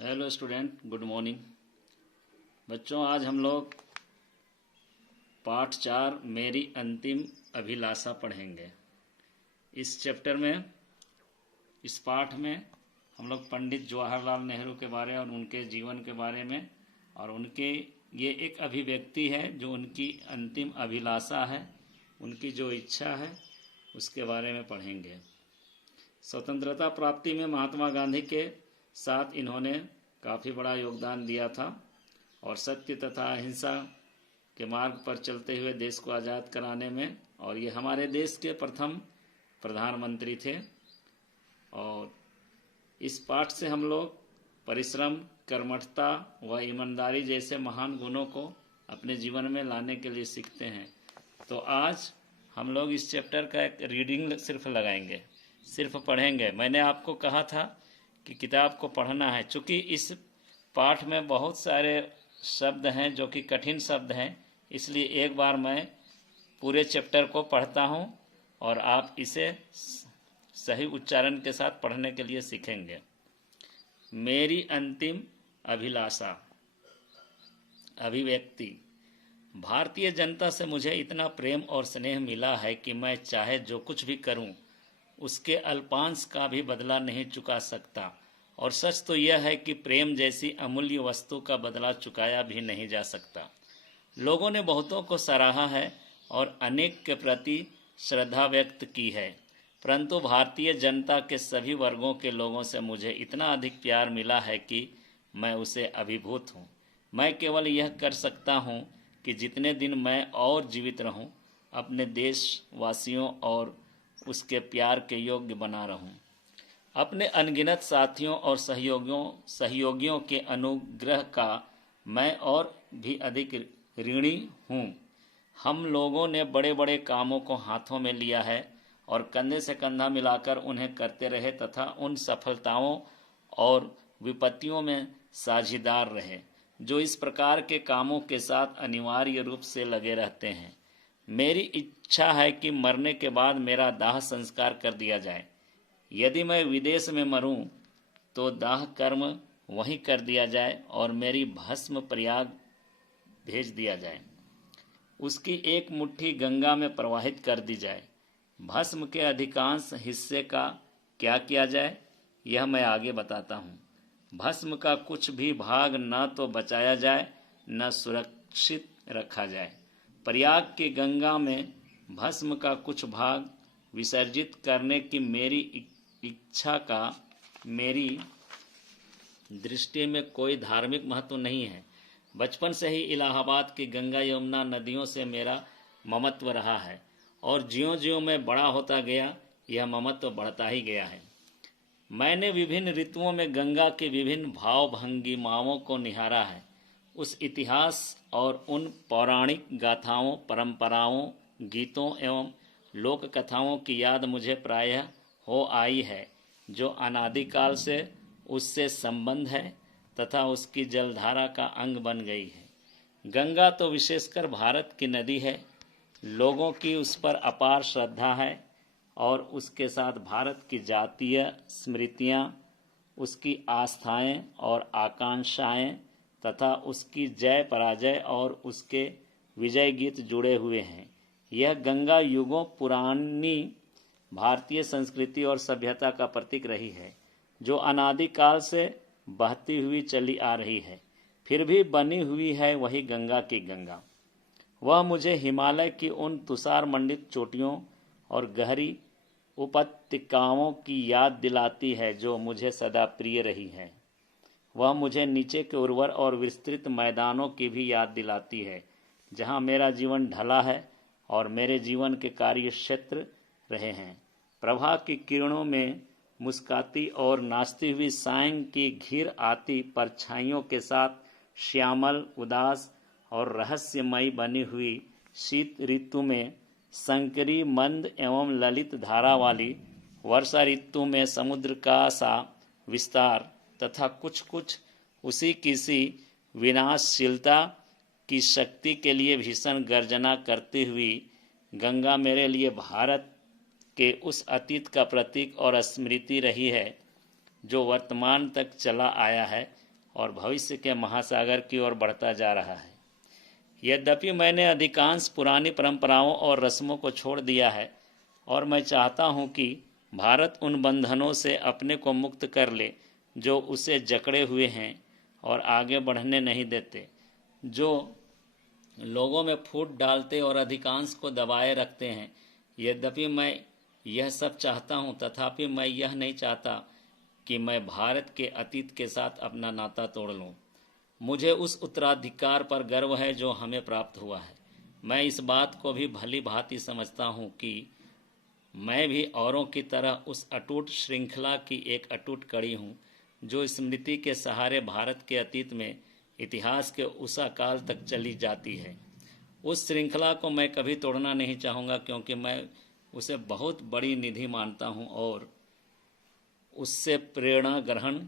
Hello student, good morning. बच्चों, आज हम लोग पाठ 4 मेरी अंतिम अभिलाषा पढ़ेंगे। इस चैप्टर में, इस पाठ में हम लोग पंडित जवाहरलाल नेहरू के बारे और उनके जीवन के बारे में और उनके ये एक अभिव्यक्ति है जो उनकी अंतिम अभिलाषा है, उनकी जो इच्छा है उसके बारे में पढ़ेंगे। स्वतंत्रता प्राप्ति में महात्मा गांधी के साथ इन्होंने काफ़ी बड़ा योगदान दिया था और सत्य तथा अहिंसा के मार्ग पर चलते हुए देश को आज़ाद कराने में, और ये हमारे देश के प्रथम प्रधानमंत्री थे। और इस पाठ से हम लोग परिश्रम, कर्मठता व ईमानदारी जैसे महान गुणों को अपने जीवन में लाने के लिए सीखते हैं। तो आज हम लोग इस चैप्टर का एक रीडिंग सिर्फ लगाएंगे, सिर्फ पढ़ेंगे। मैंने आपको कहा था कि किताब को पढ़ना है। चूँकि इस पाठ में बहुत सारे शब्द हैं जो कि कठिन शब्द हैं, इसलिए एक बार मैं पूरे चैप्टर को पढ़ता हूं और आप इसे सही उच्चारण के साथ पढ़ने के लिए सीखेंगे। मेरी अंतिम अभिलाषा। अभिव्यक्ति। भारतीय जनता से मुझे इतना प्रेम और स्नेह मिला है कि मैं चाहे जो कुछ भी करूं, उसके अल्पांश का भी बदला नहीं चुका सकता। और सच तो यह है कि प्रेम जैसी अमूल्य वस्तु का बदला चुकाया भी नहीं जा सकता। लोगों ने बहुतों को सराहा है और अनेक के प्रति श्रद्धा व्यक्त की है, परंतु भारतीय जनता के सभी वर्गों के लोगों से मुझे इतना अधिक प्यार मिला है कि मैं उसे अभिभूत हूँ। मैं केवल यह कर सकता हूँ कि जितने दिन मैं और जीवित रहूँ, अपने देशवासियों और उसके प्यार के योग्य बना रहूं। अपने अनगिनत साथियों और सहयोगियों के अनुग्रह का मैं और भी अधिक ऋणी हूं। हम लोगों ने बड़े बड़े कामों को हाथों में लिया है और कंधे से कंधा मिलाकर उन्हें करते रहे तथा उन सफलताओं और विपत्तियों में साझीदार रहे जो इस प्रकार के कामों के साथ अनिवार्य रूप से लगे रहते हैं। मेरी इच्छा है कि मरने के बाद मेरा दाह संस्कार कर दिया जाए। यदि मैं विदेश में मरूं तो दाह कर्म वहीं कर दिया जाए और मेरी भस्म प्रयाग भेज दिया जाए। उसकी एक मुट्ठी गंगा में प्रवाहित कर दी जाए। भस्म के अधिकांश हिस्से का क्या किया जाए, यह मैं आगे बताता हूँ। भस्म का कुछ भी भाग न तो बचाया जाए न सुरक्षित रखा जाए। प्रयाग की गंगा में भस्म का कुछ भाग विसर्जित करने की मेरी इच्छा का मेरी दृष्टि में कोई धार्मिक महत्व नहीं है। बचपन से ही इलाहाबाद की गंगा यमुना नदियों से मेरा ममत्व रहा है और ज्यों-ज्यों मैं बड़ा होता गया, यह ममत्व बढ़ता ही गया है। मैंने विभिन्न ऋतुओं में गंगा के विभिन्न भाव भंगिमाओं को निहारा है। उस इतिहास और उन पौराणिक गाथाओं, परंपराओं, गीतों एवं लोक कथाओं की याद मुझे प्रायः हो आई है जो अनादिकाल से उससे संबंध है तथा उसकी जलधारा का अंग बन गई है। गंगा तो विशेषकर भारत की नदी है। लोगों की उस पर अपार श्रद्धा है और उसके साथ भारत की जातीय स्मृतियाँ, उसकी आस्थाएं और आकांक्षाएं तथा उसकी जय पराजय और उसके विजय गीत जुड़े हुए हैं। यह गंगा युगों पुरानी भारतीय संस्कृति और सभ्यता का प्रतीक रही है जो अनादिकाल से बहती हुई चली आ रही है, फिर भी बनी हुई है वही गंगा की गंगा। वह मुझे हिमालय की उन तुषार मंडित चोटियों और गहरी उपत्यकाओं की याद दिलाती है जो मुझे सदा प्रिय रही है। वह मुझे नीचे के उर्वर और विस्तृत मैदानों की भी याद दिलाती है जहाँ मेरा जीवन ढला है और मेरे जीवन के कार्य क्षेत्र रहे हैं। प्रभा की किरणों में मुस्काती और नाचती हुई सायं की घिर आती परछाइयों के साथ श्यामल, उदास और रहस्यमयी बनी हुई शीत ऋतु में संकरी, मंद एवं ललित धारा वाली वर्षा ऋतु में समुद्र का सा विस्तार तथा कुछ कुछ उसी की सी विनाशशीलता की शक्ति के लिए भीषण गर्जना करती हुई गंगा मेरे लिए भारत के उस अतीत का प्रतीक और स्मृति रही है जो वर्तमान तक चला आया है और भविष्य के महासागर की ओर बढ़ता जा रहा है। यद्यपि मैंने अधिकांश पुरानी परंपराओं और रस्मों को छोड़ दिया है और मैं चाहता हूं कि भारत उन बंधनों से अपने को मुक्त कर ले जो उसे जकड़े हुए हैं और आगे बढ़ने नहीं देते, जो लोगों में फूट डालते और अधिकांश को दबाए रखते हैं। यद्यपि मैं यह सब चाहता हूं, तथापि मैं यह नहीं चाहता कि मैं भारत के अतीत के साथ अपना नाता तोड़ लूं। मुझे उस उत्तराधिकार पर गर्व है जो हमें प्राप्त हुआ है। मैं इस बात को भी भली भांति समझता हूं कि मैं भी औरों की तरह उस अटूट श्रृंखला की एक अटूट कड़ी हूं जो स्मृति के सहारे भारत के अतीत में इतिहास के उस काल तक चली जाती है। उस श्रृंखला को मैं कभी तोड़ना नहीं चाहूँगा, क्योंकि मैं उसे बहुत बड़ी निधि मानता हूँ और उससे प्रेरणा ग्रहण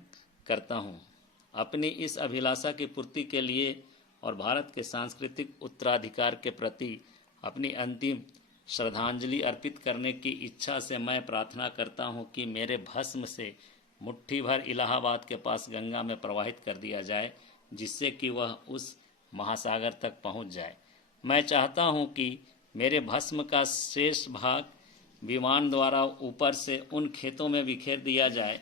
करता हूँ। अपनी इस अभिलाषा की पूर्ति के लिए और भारत के सांस्कृतिक उत्तराधिकार के प्रति अपनी अंतिम श्रद्धांजलि अर्पित करने की इच्छा से मैं प्रार्थना करता हूँ कि मेरे भस्म से मुट्ठी भर इलाहाबाद के पास गंगा में प्रवाहित कर दिया जाए, जिससे कि वह उस महासागर तक पहुँच जाए। मैं चाहता हूँ कि मेरे भस्म का शेष भाग विमान द्वारा ऊपर से उन खेतों में बिखेर दिया जाए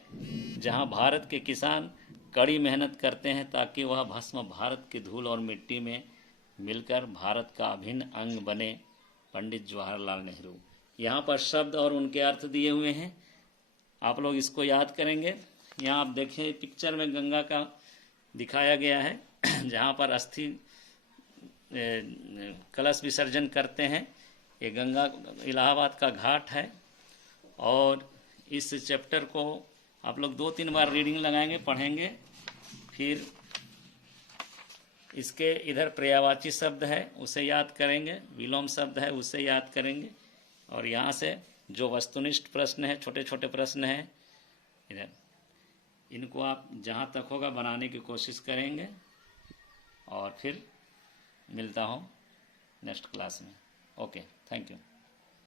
जहाँ भारत के किसान कड़ी मेहनत करते हैं, ताकि वह भस्म भारत की धूल और मिट्टी में मिलकर भारत का अभिन्न अंग बने। पंडित जवाहरलाल नेहरू। यहाँ पर शब्द और उनके अर्थ दिए हुए हैं, आप लोग इसको याद करेंगे। यहाँ आप देखें पिक्चर में गंगा का दिखाया गया है जहाँ पर अस्थि कलश विसर्जन करते हैं। ये गंगा इलाहाबाद का घाट है और इस चैप्टर को आप लोग 2-3 बार रीडिंग लगाएंगे, पढ़ेंगे। फिर इसके इधर पर्यायवाची शब्द है उसे याद करेंगे, विलोम शब्द है उसे याद करेंगे, और यहाँ से जो वस्तुनिष्ठ प्रश्न है, छोटे छोटे प्रश्न हैं इधर, इनको आप जहाँ तक होगा बनाने की कोशिश करेंगे। और फिर मिलता हूँ नेक्स्ट क्लास में। Okay, thank you.